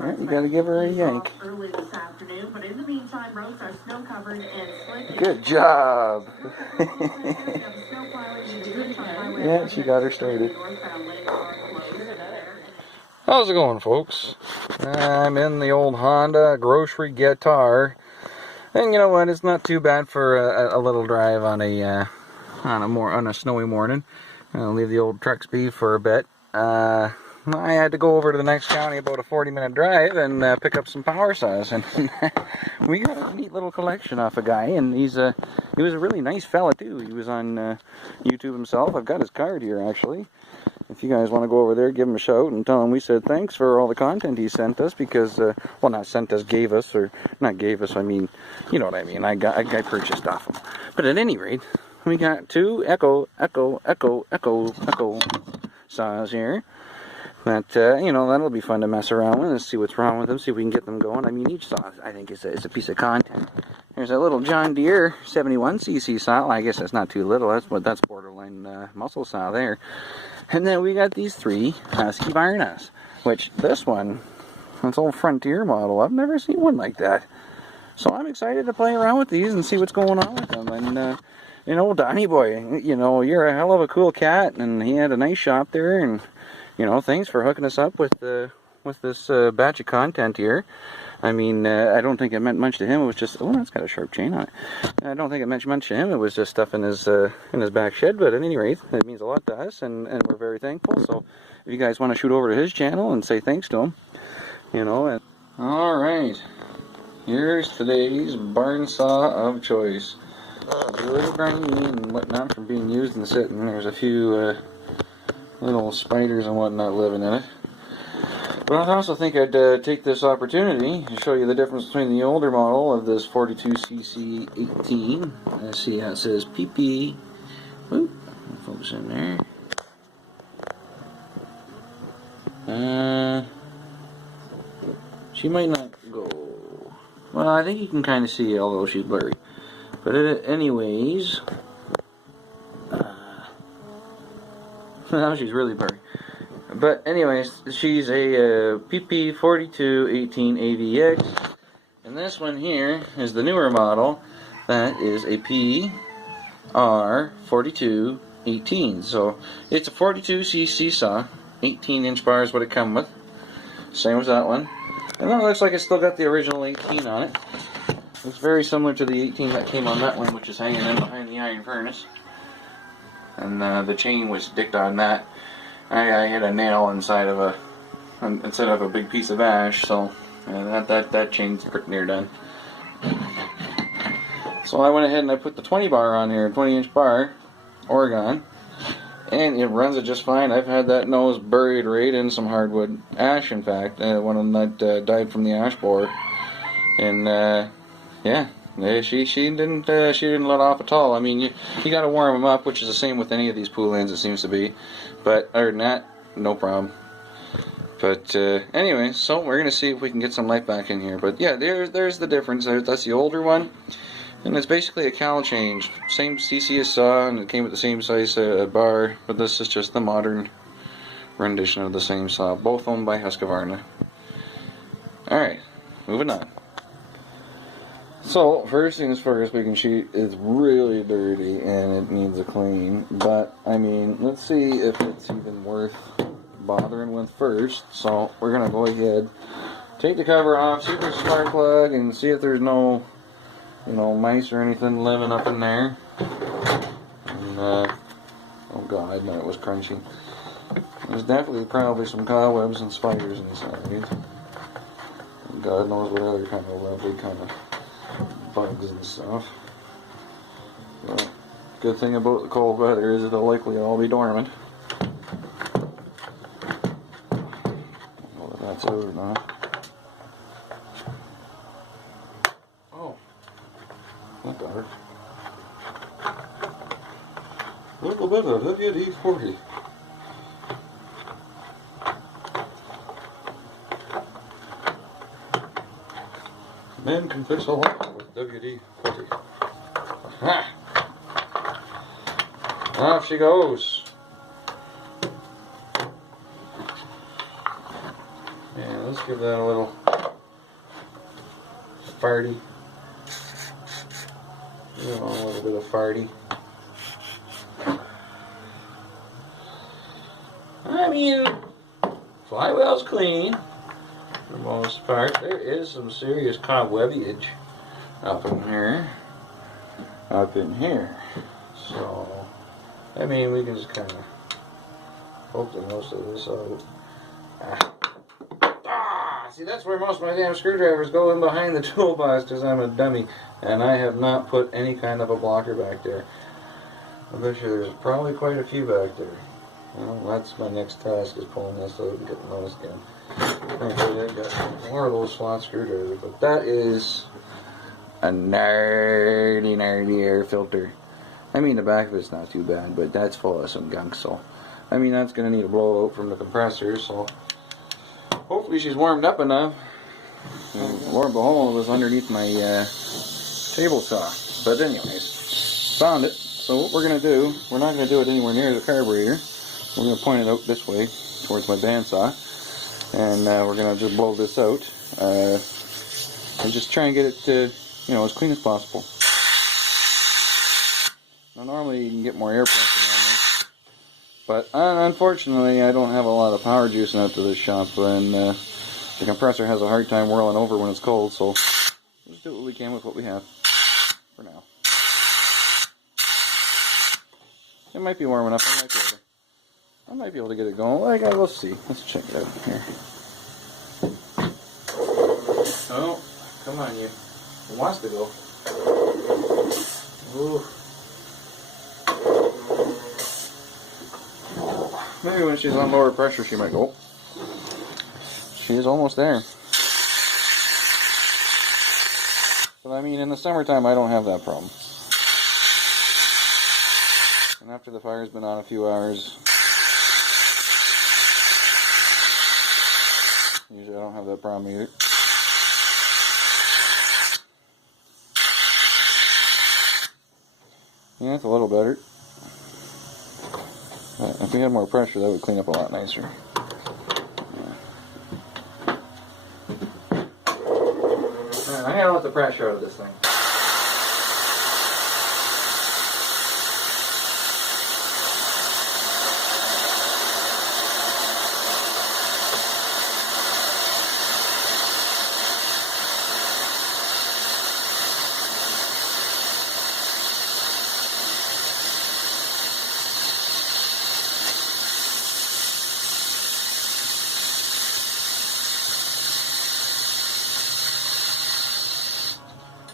Alright, you gotta give her a yank. Good job. Yeah, she got her started. How's it going, folks? I'm in the old Honda grocery guitar, and you know what? It's not too bad for a little drive on a snowy morning. I'll leave the old trucks be for a bit. I had to go over to the next county, about a 40-minute drive, and pick up some power saws. And we got a neat little collection off a guy, and he was a really nice fella too. He was on YouTube himself. I've got his card here actually. If you guys want to go over there, give him a shout and tell him we said thanks for all the content he sent us, because, well, not sent us, gave us, or not gave us, I mean, you know what I mean, I purchased off him. But at any rate, we got two echo saws here that, you know, that'll be fun to mess around with and see what's wrong with them, see if we can get them going. I mean, each saw, I think, is a piece of content. There's a little John Deere 71cc saw. Well, I guess that's not too little, that's borderline muscle saw there. And then we got these three Husqvarnas, which this one, this old Frontier model, I've never seen one like that. So I'm excited to play around with these and see what's going on with them. And, you know, Donnie boy, you know, you're a hell of a cool cat, and he had a nice shop there, and, you know, thanks for hooking us up with this batch of content here. I mean, I don't think it meant much to him. It was just, oh, that's got a sharp chain on it. I don't think it meant much to him. It was just stuff in his back shed. But at any rate, it means a lot to us, and we're very thankful. So if you guys want to shoot over to his channel and say thanks to him, you know. And all right, here's today's barn saw of choice. It's a little grainy and whatnot from being used and sitting. There's a few little spiders and whatnot living in it. But I also think I'd take this opportunity to show you the difference between the older model of this 42cc 18. Let's see how it says PP. Oop, focus in there. She might not go. Well, I think you can kind of see, although she's blurry. But anyways, now she's really blurry. But anyways, she's a PP4218 AVX, and this one here is the newer model. That is a PR4218. So it's a 42cc saw, 18-inch bar is what it comes with. Same as that one. And that looks like it's still got the original 18 on it. It's very similar to the 18 that came on that one, which is hanging in behind the iron furnace. And the chain was dicked on that. I hit a nail inside of instead of a big piece of ash, so that chain's pretty near done. So I went ahead and I put the 20 bar on here, 20-inch bar, Oregon, and it runs it just fine. I've had that nose buried right in some hardwood ash. In fact, one of them that died from the ash borer, and yeah. She didn't let off at all. I mean, you got to warm them up, which is the same with any of these Poulans, it seems to be. But other than that, no problem. But anyway, so we're gonna see if we can get some light back in here. But yeah, there's the difference. That's the older one, and it's basically a cal change. Same CC as saw, and it came with the same size bar. But this is just the modern rendition of the same saw. Both owned by Husqvarna. All right, moving on. So, first things first, we can see it's really dirty and it needs a clean. But, I mean, let's see if it's even worth bothering with first. So, we're going to go ahead, take the cover off, see if there's a spark plug, and see if there's no, you know, mice or anything living up in there. And, oh god, no, it was crunchy. There's definitely probably some cobwebs and spiders inside. And God knows what other kind of lovely kind of bugs and stuff. But good thing about the cold weather is it'll likely all be dormant. Whether that's out or not. Oh, that got her. Little bit of WD-40. Men can fix a lot with WD-40. Aha! Off she goes. let's give that a little farty. You know, a little bit of farty. I mean, flywheel's clean for the most part. There is some serious cobwebbage up in here. So, I mean, we can just kind of poke the most of this out. See, that's where most of my damn screwdrivers go, in behind the toolbox, because I'm a dummy. And I have not put any kind of a blocker back there. I bet you there's probably quite a few back there. Well, that's my next task, is pulling this out and getting those again. Thankfully, I got more of those slot screwdrivers, but that is a nerdy air filter. I mean, the back of it's not too bad, but that's full of some gunk, so I mean, that's going to need a blowout from the compressor, so hopefully she's warmed up enough. And lo and behold, it was underneath my table saw. But anyways, found it. So what we're going to do, we're not going to do it anywhere near the carburetor. We're going to point it out this way towards my bandsaw, and we're going to just blow this out and just try and get it you know, as clean as possible. Now normally you can get more air pressure on this, but unfortunately I don't have a lot of power juicing out to this shop, and the compressor has a hard time whirling over when it's cold, so we'll just do what we can with what we have for now. It might be warm enough. I might be able to get it going. Like, let's see. Let's check it out here. Oh, come on, you. It wants to go. Ooh. Maybe when she's on lower pressure, she might go. She is almost there. But I mean, in the summertime, I don't have that problem. And after the fire's been on a few hours, usually I don't have that problem either. Yeah, it's a little better. If we had more pressure, that would clean up a lot nicer. Alright, I'm gonna let the pressure out of this thing.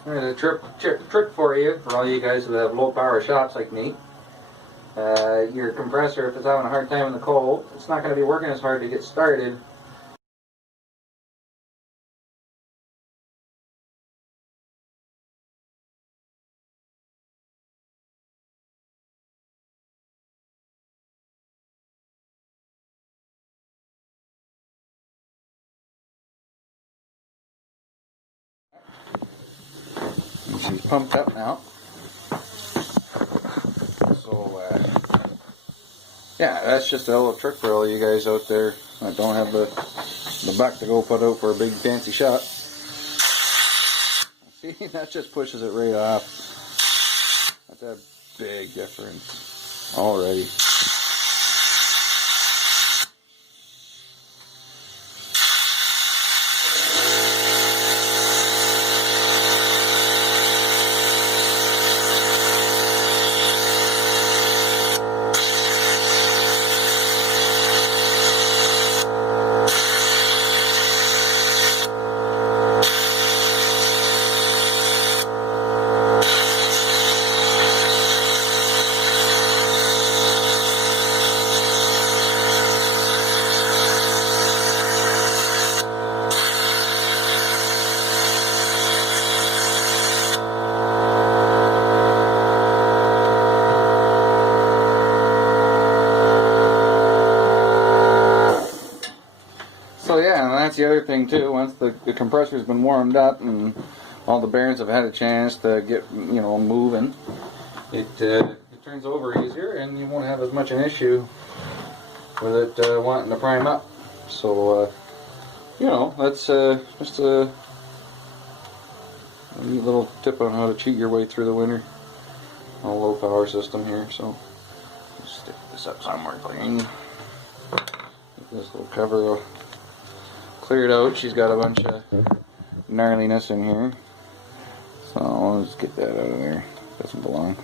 There's a trick for you, for all you guys who have low power shops like me. Your compressor, if it's having a hard time in the cold, it's not going to be working as hard to get started. And she's pumped up now. So, yeah, that's just a little trick for all you guys out there that don't have the buck to go put out for a big fancy shot. See, that just pushes it right off. That's a big difference already. So yeah, and that's the other thing too. Once the compressor's been warmed up and all the bearings have had a chance to get, you know, moving, it turns over easier, and you won't have as much an issue with it wanting to prime up. So you know, that's just a neat little tip on how to cheat your way through the winter on a low power system here. So just stick this up somewhere clean. Get this little cover cleared out. She's got a bunch of gnarliness in here, so I'll just get that out of there. Doesn't belong.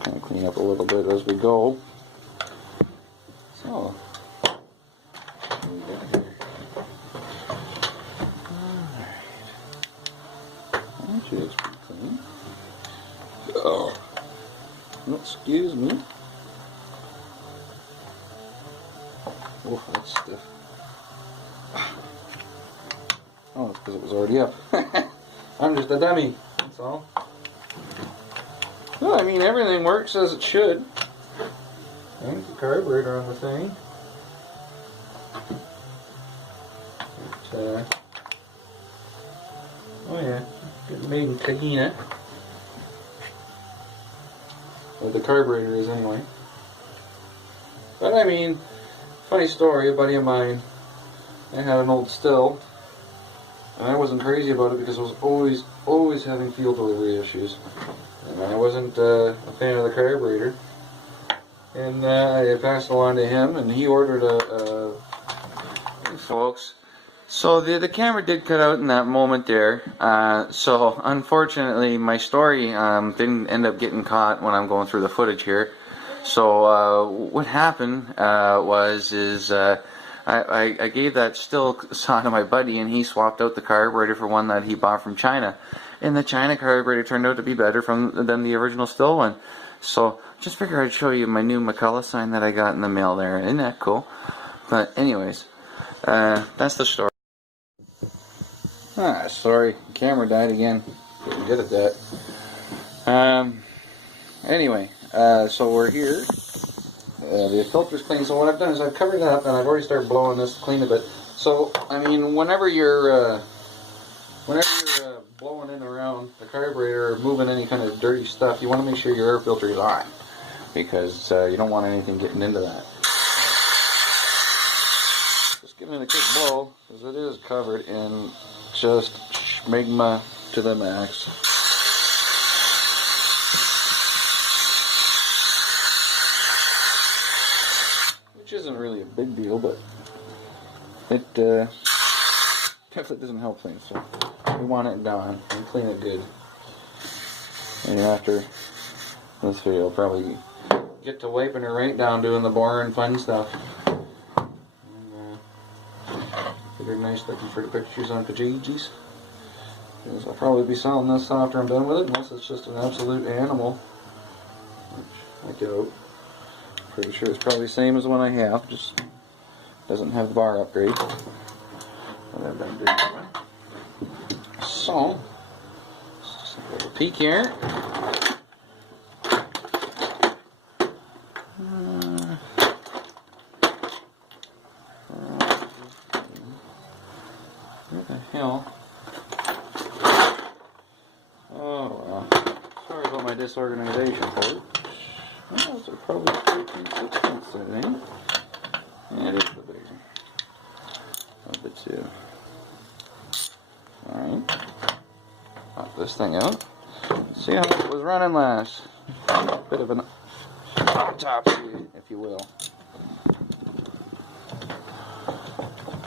Kind of clean up a little bit as we go. So, what do we got here? Alright. Actually, that's pretty clean. Oh, excuse me. Oh, that's stiff. Oh, it's because it was already up. I'm just a dummy, that's all. Well, I mean, everything works as it should. There's the carburetor on the thing. But, oh yeah, it's made in Kahina. Well, the carburetor is anyway. But I mean, funny story, a buddy of mine, I had an old still, and I wasn't crazy about it because I was always having fuel delivery issues. And I wasn't a fan of the carburetor. And I passed it along to him, and he ordered hey folks. So the camera did cut out in that moment there. So unfortunately, my story didn't end up getting caught when I'm going through the footage here. So what happened I gave that still saw to my buddy, and he swapped out the carburetor for one that he bought from China. And the China carburetor turned out to be better than the original still one. So just figured I'd show you my new McCullough sign that I got in the mail there. Isn't that cool? But anyways, that's the story. Ah, sorry, camera died again. Getting good at that. Anyway, so we're here. The filter's clean. So what I've done is I've covered it up, and I've already started blowing this clean a bit. So I mean, whenever you're blowing in around the carburetor or moving any kind of dirty stuff, you want to make sure your air filter is on, because you don't want anything getting into that. Just give it a quick blow, because it is covered in just schmegma to the max. Which isn't really a big deal, but it definitely doesn't help things. So we want it gone and clean it good. And after this video, I'll probably get to wiping her right down, doing the boring fun stuff. Figured nice looking for the pictures on Pajages. Because I'll probably be selling this after I'm done with it, unless it's just an absolute animal. Which I doubt. Pretty sure it's probably the same as the one I have, just doesn't have the bar upgrade. So, just a little peek here. Where the hell? Oh well. Sorry about my disorganization, folks. Well, those are probably 13/16, I think. Yeah, it is the big one. Of the two. Alright. Pop this thing out. See how it was running last. Bit of an autopsy, if you will.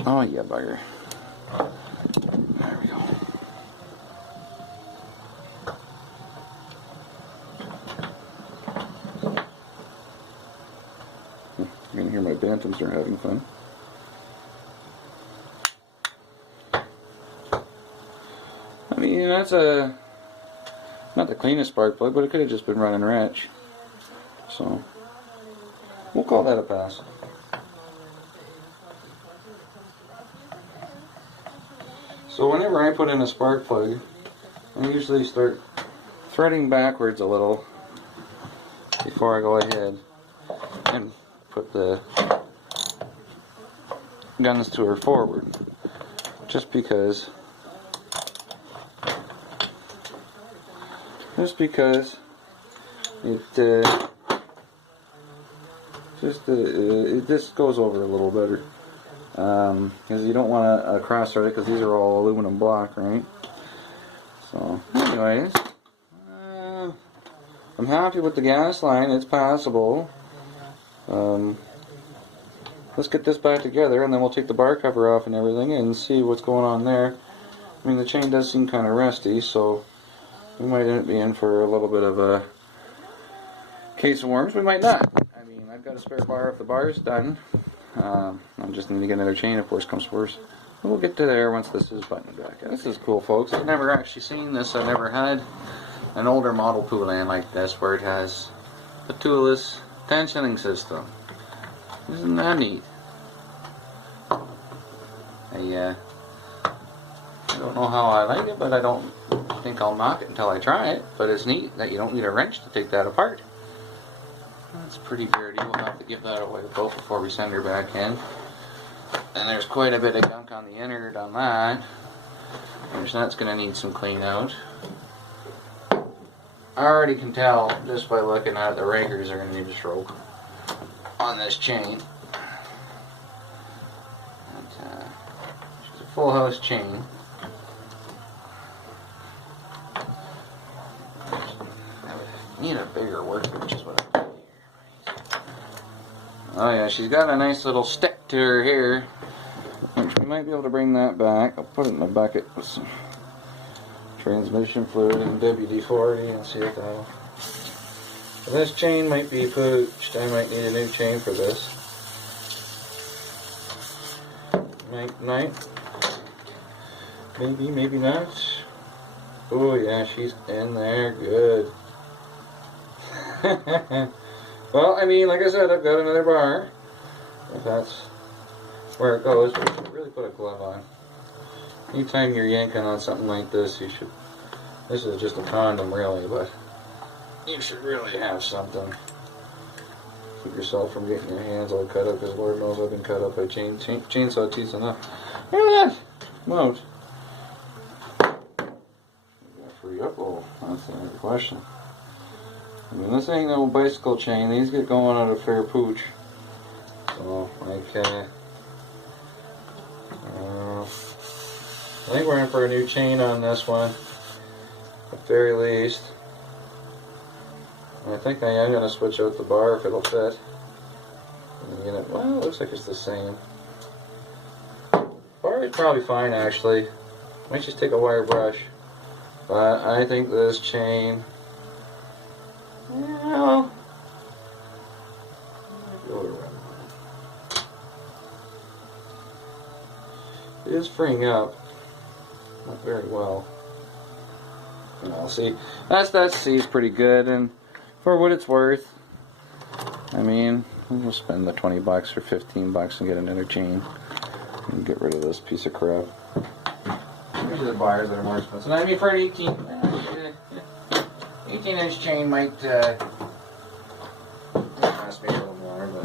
Oh yeah, bugger. There we go. You can hear my bantams are having fun. I mean, that's not the cleanest spark plug, but it could have just been running wretch. So, we'll call that a pass. So whenever I put in a spark plug, I usually start threading backwards a little before I go ahead and put the guns to her forward, just because it Just this goes over a little better. Because you don't want to cross thread it, because these are all aluminum block, right? So, anyways, I'm happy with the gas line. It's passable. Let's get this back together, and then we'll take the bar cover off and everything and see what's going on there. I mean, the chain does seem kind of rusty, so we might end up being for a little bit of a case of worms. We might not. I mean, I've got a spare bar if the bar's done. I just need to get another chain if worse comes worse. We'll get to there once this is buttoned back up. This is cool, folks. I've never actually seen this. I've never had an older model Poulan like this where it has a toolless tensioning system. Isn't that neat? I don't know how I like it, but I don't think I'll knock it until I try it. But it's neat that you don't need a wrench to take that apart. That's pretty dirty. We'll have to give that away both before we send her back in. And there's quite a bit of gunk on the innard on that. Which that's going to need some clean out. I already can tell just by looking at it, the rakers are going to need a stroke on this chain. And, she's a full house chain. Need a bigger workbench is what I got here. Oh yeah, she's got a nice little stick to her here, which we might be able to bring that back. I'll put it in a bucket with some transmission fluid and WD-40 and see if that'll... This chain might be pooched. I might need a new chain for this. Might. Maybe, maybe not. Oh yeah, she's in there good. Well, I mean, like I said, I've got another bar. If that's where it goes, but you should really put a glove on. Anytime you're yanking on something like this, you should... This is just a condom, really, but you should really have something. Keep yourself from getting your hands all cut up, because Lord knows I've been cut up by chainsaw teeth enough. Look at that! Come out. Free up? Oh, that's another question. I mean, this ain't no bicycle chain. These get going at a fair pooch. So, like, I think we're in for a new chain on this one, at the very least. And I think I am going to switch out the bar if it'll fit. And it, well, it looks like it's the same. Bar is probably fine, actually. Might just take a wire brush. But I think this chain... Well, it is freeing up, not very well. You know, see, that sees pretty good, and for what it's worth, I mean, we'll spend the $20 or $15 and get another chain and get rid of this piece of crap. These are the buyers that are more expensive. I mean, for an 18-inch chain might cost me a little more, but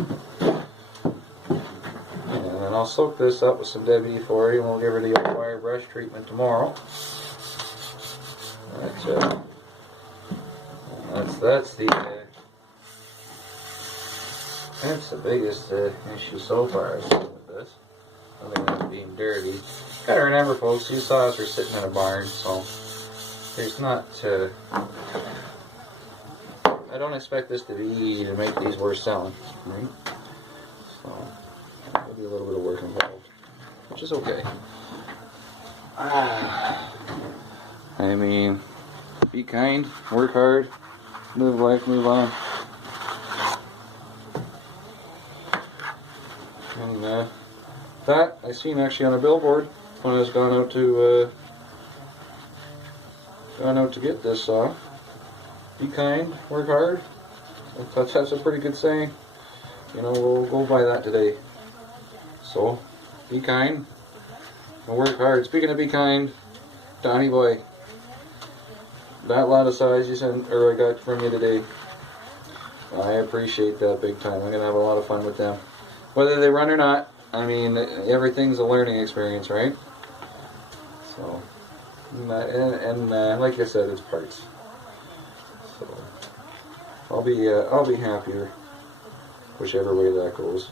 and then I'll soak this up with some WD-40 and we'll give her the wire brush treatment tomorrow. That's the biggest issue so far with this. Other than it being dirty. Gotta remember, folks, these saws are sitting in a barn, so there's not. I don't expect this to be easy to make these worth selling, right? So there'll be a little bit of work involved, which is okay. I mean, be kind, work hard, live life, move on. And that I seen actually on a billboard when I was gone out to get this saw. Be kind, work hard. That's a pretty good saying. You know, we'll go by that today. So, be kind and work hard. Speaking of be kind, Donnie boy, that lot of size you sent, or I got from you today, I appreciate that big time. I'm gonna have a lot of fun with them, whether they run or not. I mean, everything's a learning experience, right? So, and like I said, it's parts. So I'll be happier whichever way that goes.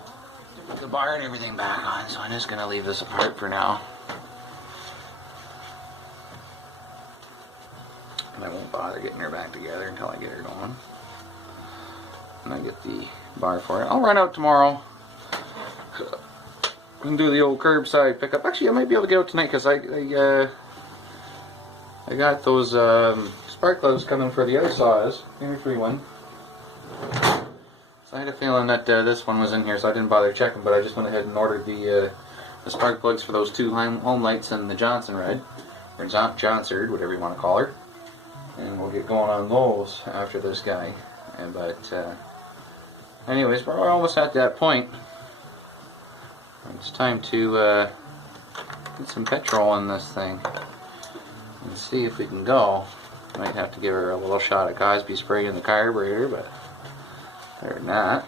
Put the bar and everything back on, so I'm just going to leave this apart for now. And I won't bother getting her back together until I get her going. And I get the bar for it. I'll run out tomorrow and do the old curbside pickup. Actually, I might be able to get out tonight because I got those spark plugs coming for the other saws. Maybe free one. So I had a feeling that this one was in here, so I didn't bother checking. But I just went ahead and ordered the spark plugs for those two home lights and the Johnson Red, or Johnsard, whatever you want to call her. And we'll get going on those after this guy. But anyways, we're almost at that point. It's time to get some petrol on this thing and see if we can go. Might have to give her a little shot of Cosby spray in the carburetor, but other than that,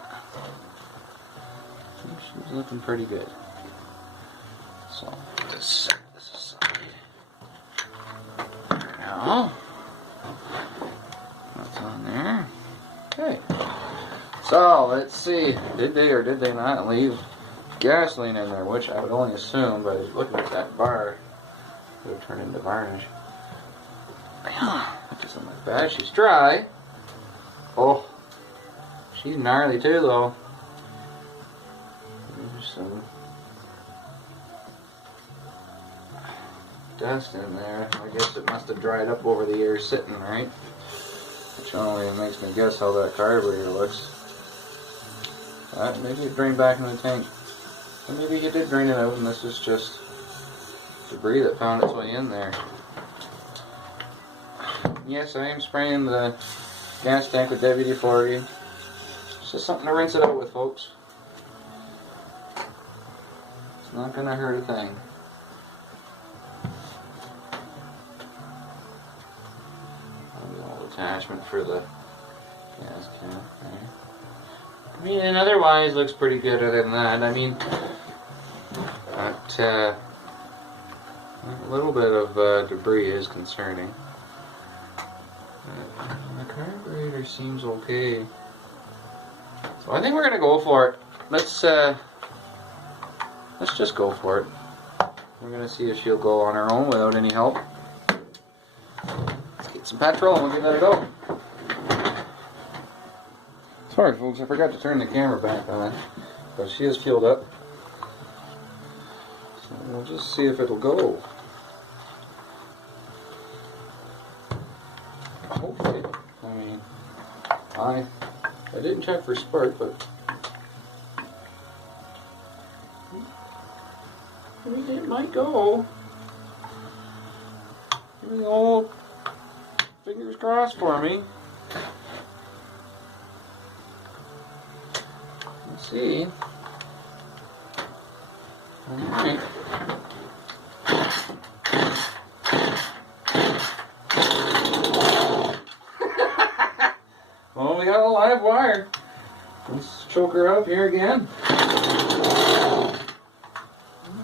she's looking pretty good. So just set this aside. Now, that's on there. Okay. So let's see. Did they or did they not leave gasoline in there? Which I would only assume, but looking at that bar, it would turn into varnish. That doesn't look bad. She's dry. Oh, she's gnarly too, though. There's some dust in there. I guess it must have dried up over the years sitting, right? Which only makes me guess how that carburetor looks. Maybe it drained back in the tank. Or maybe you did drain it out and this is just debris that found its way in there. Yes, I am spraying the gas tank with WD-40. It's just something to rinse it out with, folks. It's not going to hurt a thing. The old attachment for the gas cap there. I mean, and otherwise looks pretty good other than that. I mean, but, a little bit of debris is concerning. The carburetor seems okay. So I think we're gonna go for it. Let's just go for it. We're gonna see if she'll go on her own without any help. Let's get some petrol and we'll give that a go. Sorry folks, I forgot to turn the camera back on, but she is fueled up. So we'll just see if it'll go. Hopefully. I mean, I didn't check for spark, but I mean, it might go. Give me the old fingers crossed for me. Let's see. Alright. Well, we got a live wire. Let's choke her up here again.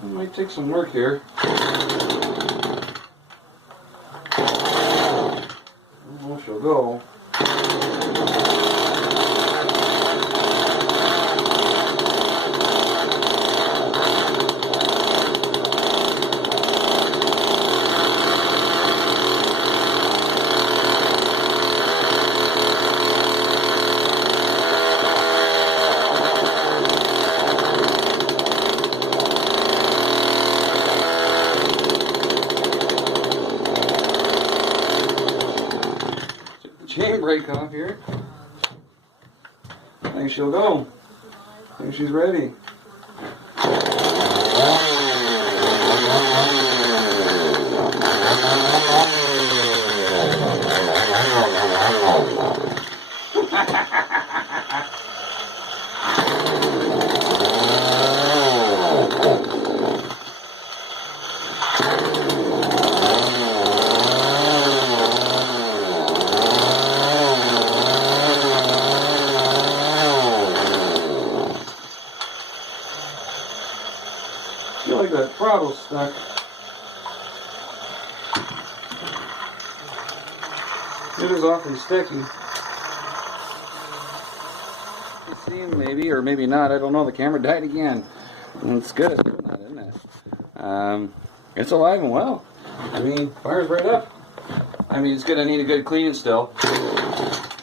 It might take some work here. Well, she'll go. Chain brake off here. I think she'll go. I think she's ready. I feel like that throttle's stuck. It is awfully sticky. Let's steam maybe, or maybe not. I don't know. The camera died again. It's good at doing that, isn't it? It's alive and well. I mean, fire's right up. I mean, it's gonna need a good cleaning still.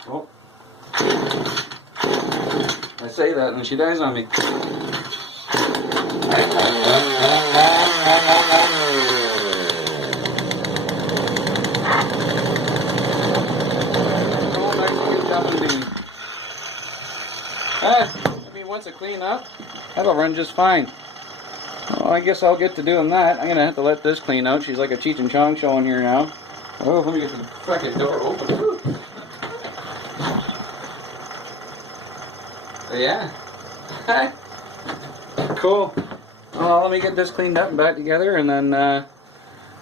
Oh. I say that and she dies on me. I mean, once it clean up, that'll run just fine. Well, I guess I'll get to doing that. I'm gonna have to let this clean out. She's like a Cheech and Chong show in here now. Oh, let me get the fucking door open. Yeah. Cool. Well, let me get this cleaned up and back together, and then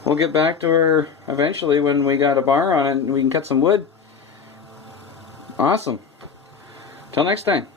we'll get back to her eventually when we got a bar on it and we can cut some wood. Awesome. Till next time.